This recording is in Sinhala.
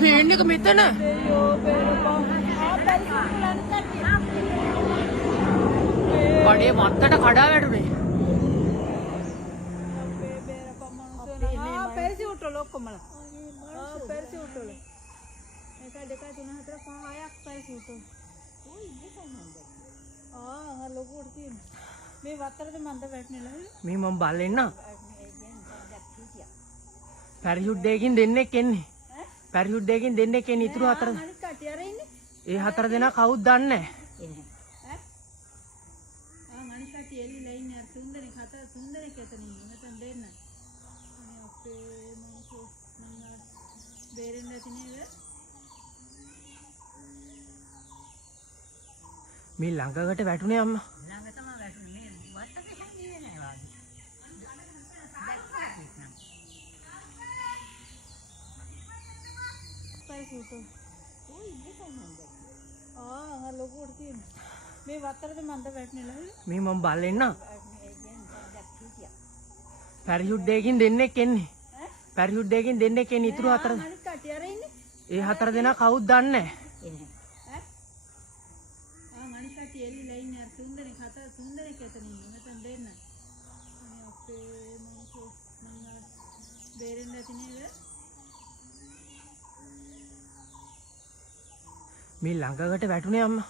පේන්න එක මෙතන. කඩේ මත්තට කඩා වැටුනේ. පැරිසි උට්ටල ඔක්කොමලා. පැරිසි උට්ටල. 1 2 3 4 5 6ක් පැරිසි උට්ටල. ලොකුවට තියෙනවා. මේ වතරද මන්ද වැටෙන්නේ. මේ මම බලෙන්න. පැරිෂුට් එකකින් දෙන්නෙක් එන්නේ. පැරිෂුට් එකකින් දෙන්නෙක් එන්නේ ඉතුරු හතර. අනිත් කට්ටිය අර ඉන්නේ. ඒ හතර දෙනා කවුද දන්නේ නැහැ. අනිත් කට්ටිය එළිලා ඉන්නේ. අර තුන් දෙනෙක් හතර තුන් දෙනෙක් එතන ඉන්නේ. නැතන් දෙන්න. අනේ අපේ මොකෝ මම බේරෙන්න ඇති නේද? මේ ළඟකට වැටුනේ අම්මා. ළඟ තමයි වැටුනේ. වත්තක හැංගියේ නැහැ වාගේ. පැරිසි උට්ටල. ලොකුවට තියෙනවා. මේ වතරද මන්ද වැටෙන්නේ. මේ මම බලෙන්න. පැරිෂුට් එකකින් දෙන්නෙක් එන්නේ. පැරිෂුට් එකකින් දෙන්නෙක් එන්නේ ඉතුරු හතර. අනිත් කට්ටිය අර ඉන්නේ. ඒ හතර දෙනා කවුද දන්නේ නැහැ. අනිත් කට්ටිය එළිලා ඉන්නේ. අර තුන් දෙනෙක් හතර තුන් දෙනෙක් එතන ඉන්නේ. නැතන් දෙන්න. අනේ අපේ මොකෝ මම බේරෙන්න ඇති නේද? මේ ළඟකට වැටුනේ අම්මා.